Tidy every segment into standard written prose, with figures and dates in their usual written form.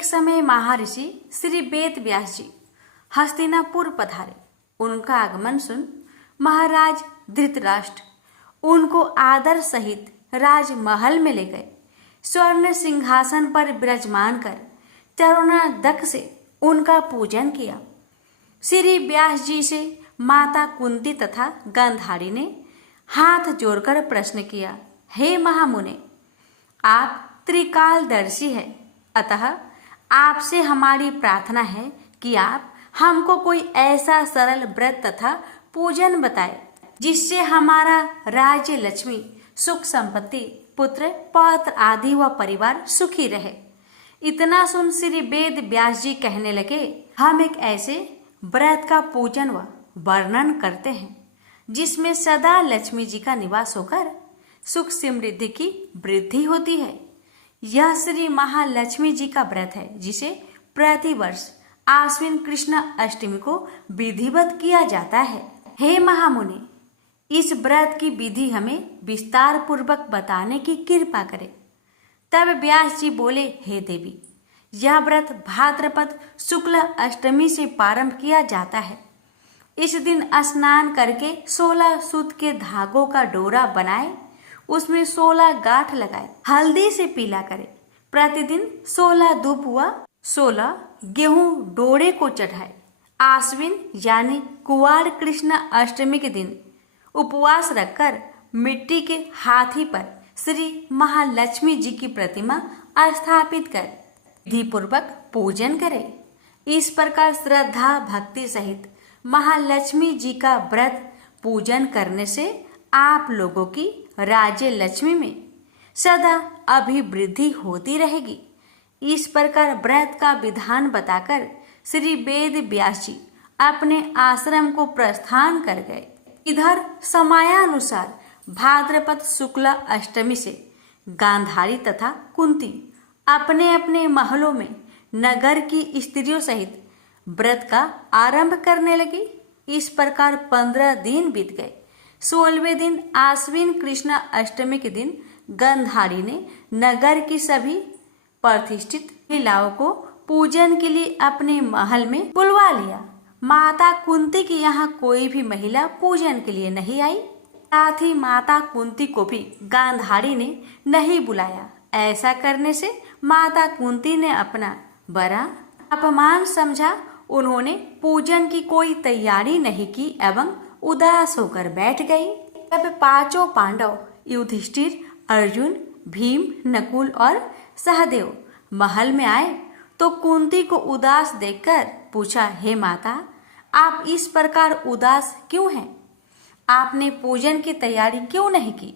एक समय महर्षि श्री वेद व्यास जी हस्तिनापुर पधारे। उनका आगमन सुन महाराज धृतराष्ट्र उनको आदर सहित राजमहल में ले गए। स्वर्ण सिंहासन पर विराजमान कर तरुणादक से उनका पूजन किया। श्री व्यास जी से माता कुंती तथा गांधारी ने हाथ जोड़कर प्रश्न किया, हे महामुने, आप त्रिकालदर्शी हैं, अतः आपसे हमारी प्रार्थना है कि आप हमको कोई ऐसा सरल व्रत तथा पूजन बताए जिससे हमारा राज्य, लक्ष्मी, सुख संपत्ति, पुत्र पौत्र आदि व परिवार सुखी रहे। इतना सुन श्री वेद व्यास जी कहने लगे, हम एक ऐसे व्रत का पूजन व वर्णन करते हैं जिसमें सदा लक्ष्मी जी का निवास होकर सुख समृद्धि की वृद्धि होती है। यह श्री महालक्ष्मी जी का व्रत है जिसे प्रतिवर्ष आश्विन कृष्ण अष्टमी को विधिवत किया जाता है। हे महामुनि, इस व्रत की विधि हमें विस्तार पूर्वक बताने की कृपा करें। तब व्यास जी बोले, हे देवी, यह व्रत भाद्रपद शुक्ल अष्टमी से प्रारंभ किया जाता है। इस दिन स्नान करके 16 सूत के धागों का डोरा बनाए, उसमें 16 गांठ लगाए, हल्दी से पीला करे। प्रतिदिन 16 धूप व 16 गेहूं डोरे को चढ़ाए। आश्विन यानी कुवार कृष्ण अष्टमी के दिन उपवास रखकर मिट्टी के हाथी पर श्री महालक्ष्मी जी की प्रतिमा स्थापित कर विधि पूर्वक पूजन करे। इस प्रकार श्रद्धा भक्ति सहित महालक्ष्मी जी का व्रत पूजन करने से आप लोगों की राज्य लक्ष्मी में सदा अभिवृद्धि होती रहेगी। इस प्रकार व्रत का विधान बताकर श्री वेद व्यास जी अपने आश्रम को प्रस्थान कर गए। इधर समयानुसार भाद्रपद शुक्ल अष्टमी से गांधारी तथा कुंती अपने अपने महलों में नगर की स्त्रियों सहित व्रत का आरंभ करने लगी। इस प्रकार 15 दिन बीत गए। 16वें दिन आश्विन कृष्ण अष्टमी के दिन गांधारी ने नगर की सभी प्रतिष्ठित महिलाओं को पूजन के लिए अपने महल में बुलवा लिया। माता कुंती की यहाँ कोई भी महिला पूजन के लिए नहीं आई। साथ ही माता कुंती को भी गांधारी ने नहीं बुलाया। ऐसा करने से माता कुंती ने अपना बड़ा अपमान समझा। उन्होंने पूजन की कोई तैयारी नहीं की एवं उदास होकर बैठ गई। तब पांचों पांडव युधिष्ठिर, अर्जुन, भीम, नकुल और सहदेव महल में आए तो कुंती को उदास देखकर पूछा, हे माता, आप इस प्रकार उदास क्यों हैं? आपने पूजन की तैयारी क्यों नहीं की?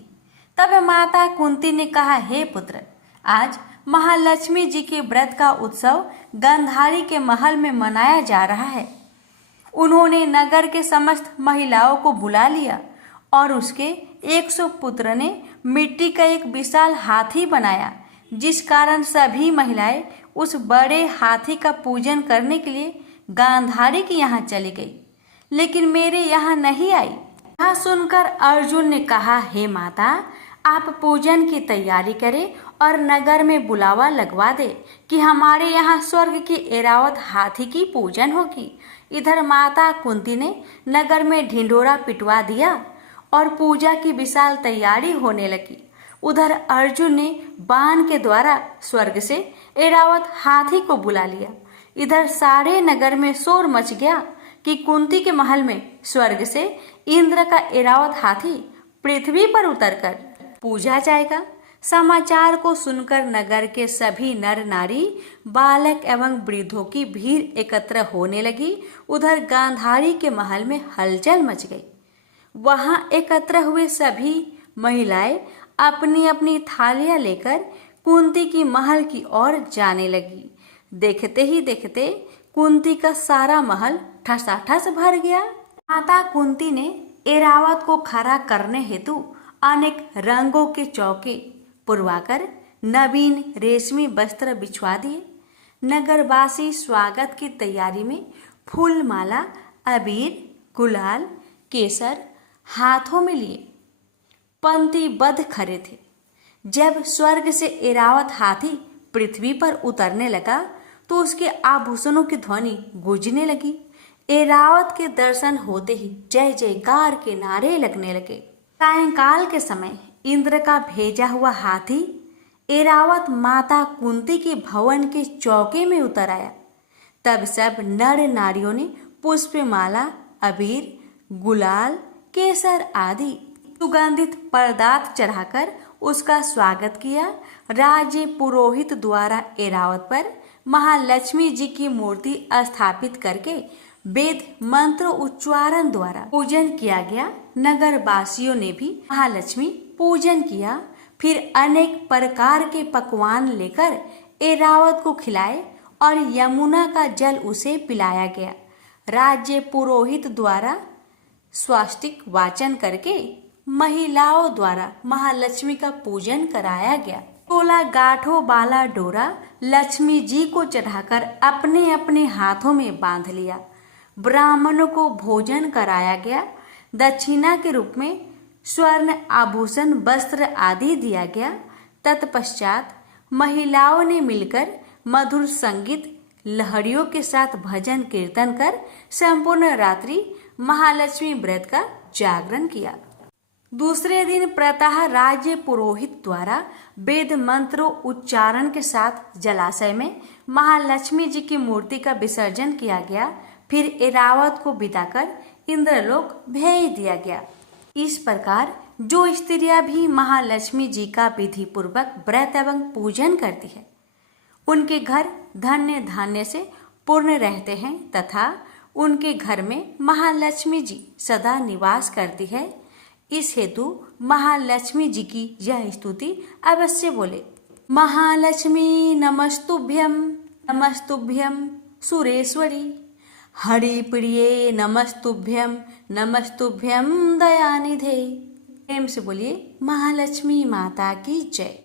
तब माता कुंती ने कहा, हे पुत्र, आज महालक्ष्मी जी के व्रत का उत्सव गांधारी के महल में मनाया जा रहा है। उन्होंने नगर के समस्त महिलाओं को बुला लिया और उसके 100 पुत्र ने मिट्टी का एक विशाल हाथी बनाया, जिस कारण सभी महिलाएं उस बड़े हाथी का पूजन करने के लिए गांधारी के यहाँ चली गई, लेकिन मेरे यहाँ नहीं आई। यह सुनकर अर्जुन ने कहा, हे माता, आप पूजन की तैयारी करें और नगर में बुलावा लगवा दे कि हमारे यहाँ स्वर्ग की ऐरावत हाथी की पूजन होगी। इधर माता कुंती ने नगर में ढिंढोरा पिटवा दिया और पूजा की विशाल तैयारी होने लगी। उधर अर्जुन ने बाण के द्वारा स्वर्ग से ऐरावत हाथी को बुला लिया। इधर सारे नगर में शोर मच गया कि कुंती के महल में स्वर्ग से इंद्र का ऐरावत हाथी पृथ्वी पर उतरकर पूजा जाएगा। समाचार को सुनकर नगर के सभी नर नारी, बालक एवं वृद्धों की भीड़ एकत्र होने लगी। उधर गांधारी के महल में हलचल मच गई। वहां एकत्र हुए सभी महिलाएं अपनी अपनी थालियां लेकर कुंती की महल की ओर जाने लगी। देखते ही देखते कुंती का सारा महल ठसाठस भर गया। माता कुंती ने ऐरावत को खड़ा करने हेतु अनेक रंगों के चौके पुरवाकर नवीन रेशमी वस्त्र बिछवा दिए। नगरवासी स्वागत की तैयारी में फूल माला, अबीर, गुलाल, केसर हाथों में लिए पंक्तिबद्ध खड़े थे। जब स्वर्ग से ऐरावत हाथी पृथ्वी पर उतरने लगा तो उसके आभूषणों की ध्वनि गूंजने लगी। ऐरावत के दर्शन होते ही जय जयकार के नारे लगने लगे। सायंकाल के समय इंद्र का भेजा हुआ हाथी ऐरावत माता कुंती के भवन के चौके में उतर आया। तब सब नर नारियों ने पुष्पमाला, अबीर, गुलाल, केसर आदि सुगंधित पदार्थ चढ़ाकर उसका स्वागत किया। राज्य पुरोहित द्वारा ऐरावत पर महालक्ष्मी जी की मूर्ति स्थापित करके वेद मंत्र उच्चारण द्वारा पूजन किया गया। नगर वासियों ने भी महालक्ष्मी पूजन किया। फिर अनेक प्रकार के पकवान लेकर ऐरावत को खिलाए और यमुना का जल उसे पिलाया गया। राज्य पुरोहित द्वारा स्वास्तिक वाचन करके महिलाओं द्वारा महालक्ष्मी का पूजन कराया गया। 16 गांठों वाला डोरा लक्ष्मी जी को चढ़ाकर अपने अपने हाथों में बांध लिया। ब्राह्मणों को भोजन कराया गया। दक्षिणा के रूप में स्वर्ण आभूषण, वस्त्र आदि दिया गया। तत्पश्चात महिलाओं ने मिलकर मधुर संगीत, लहरियों के साथ भजन कीर्तन कर संपूर्ण रात्रि महालक्ष्मी व्रत का जागरण किया। दूसरे दिन प्रातः राज्य पुरोहित द्वारा वेद मंत्रों उच्चारण के साथ जलाशय में महालक्ष्मी जी की मूर्ति का विसर्जन किया गया। फिर ऐरावत को विदा कर इंद्रलोक भेज दिया गया। इस प्रकार जो स्त्रियां भी महालक्ष्मी जी का विधि पूर्वक व्रत एवं पूजन करती है, उनके घर धन्य धान्य से पूर्ण रहते हैं तथा उनके घर में महालक्ष्मी जी सदा निवास करती है। इस हेतु महालक्ष्मी जी की यह स्तुति अवश्य बोले। महालक्ष्मी नमस्तुभ्यं नमस्तुभ्यं सुरेश्वरी, हरिप्रिये नमस्तुभ्यं नमस्तुभ्यं दयानिधे। प्रेम से बोलिए महालक्ष्मी माता की जय।